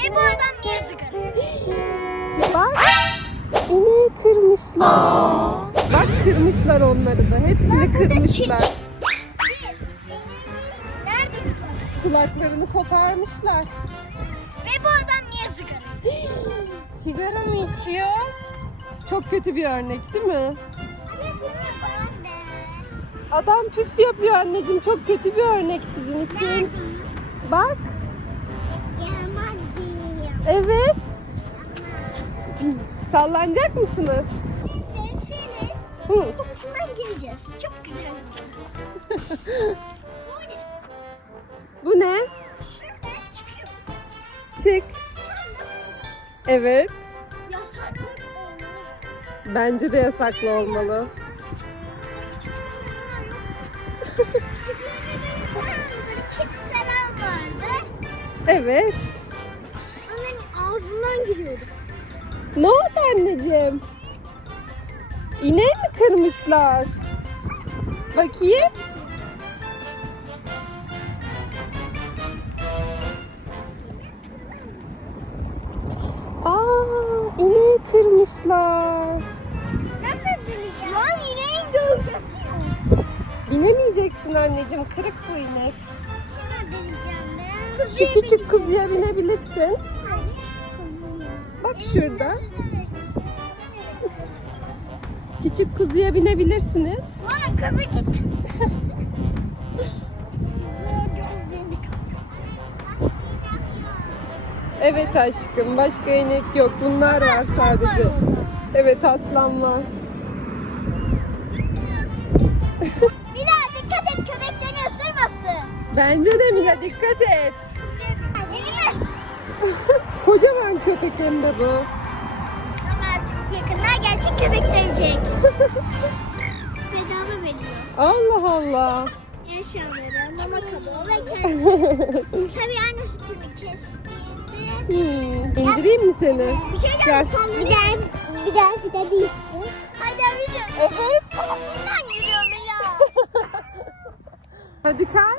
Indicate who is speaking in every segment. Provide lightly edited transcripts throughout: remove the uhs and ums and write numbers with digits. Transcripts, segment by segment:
Speaker 1: Ve bu adam niye sigara?
Speaker 2: Bak, ineği kırmışlar. Bak kırmışlar onları da. Hepsini kırmışlar.
Speaker 1: Nerede?
Speaker 2: Kulaklarını koparmışlar.
Speaker 1: Ve bu adam niye sigara?
Speaker 2: Sigara mı içiyor? Çok kötü bir örnek değil mi? Adam püf yapıyor anneciğim. Çok kötü bir örnek sizin için. Bak. Evet. Sallanacak mısınız? Hı.
Speaker 1: Kokusundan gireceğiz. Çok güzel.
Speaker 2: Bu ne?
Speaker 1: Şuradan çıkıyor.
Speaker 2: Çık. Evet.
Speaker 1: Yasaklı olmalı.
Speaker 2: Bence de yasaklı olmalı.
Speaker 1: Kek falan vardı.
Speaker 2: Evet.
Speaker 1: Onların ağzından giriyorduk.
Speaker 2: Ne oldu anneciğim? İneği mi kırmışlar? Bakayım. İneği kırmışlar.
Speaker 1: Nasıl bineceğim? Lan ineğin gövdesi yok.
Speaker 2: Binemeyeceksin anneciğim. Kırık bu inek.
Speaker 1: Kime bineceğim ben?
Speaker 2: Şu küçük kızıya binebilirsin. Bak şurada. Küçük kuzuya binebilirsiniz.
Speaker 1: Lan kızı git. Gözlerini kapat.
Speaker 2: Evet aşkım. Başka inek yok. Bunlar var sadece. Evet aslan var.
Speaker 1: Mila dikkat et, köpek seni ısırmasın.
Speaker 2: Bence de Mila dikkat et.
Speaker 1: Elimez.
Speaker 2: Kocaman köpek hem de bu.
Speaker 1: Ama artık yakında gerçek köpek sevecek. Bedava veriyor.
Speaker 2: Allah Allah.
Speaker 1: Eşyaları, mama kabuğu ve kendi. Tabii anne sütünü kestiğinde.
Speaker 2: İndireyim mi seni?
Speaker 1: Bir şey
Speaker 2: Gel.
Speaker 1: geldi. Bir daha değilsin. Hadi bir de.
Speaker 2: Evet.
Speaker 1: Buradan yürüyor Mila.
Speaker 2: Hadi kay.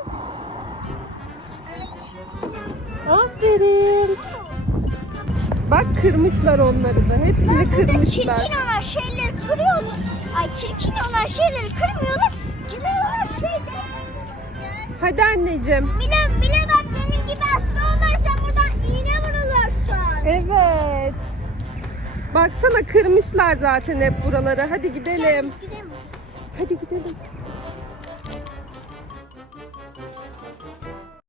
Speaker 2: Aferin. Bak kırmışlar onları da. Hepsini kırmışlar.
Speaker 1: Çirkin olan şeyleri kırıyorlar. Ay çirkin olan şeyleri kırmıyorlar. Güzel olan şeyleri.
Speaker 2: Hadi anneciğim.
Speaker 1: Mila bak benim gibi hasta olursa buradan iğne vurulursun.
Speaker 2: Evet. Baksana kırmışlar zaten hep buraları. Hadi gidelim.
Speaker 1: Gidelim.
Speaker 2: Hadi gidelim.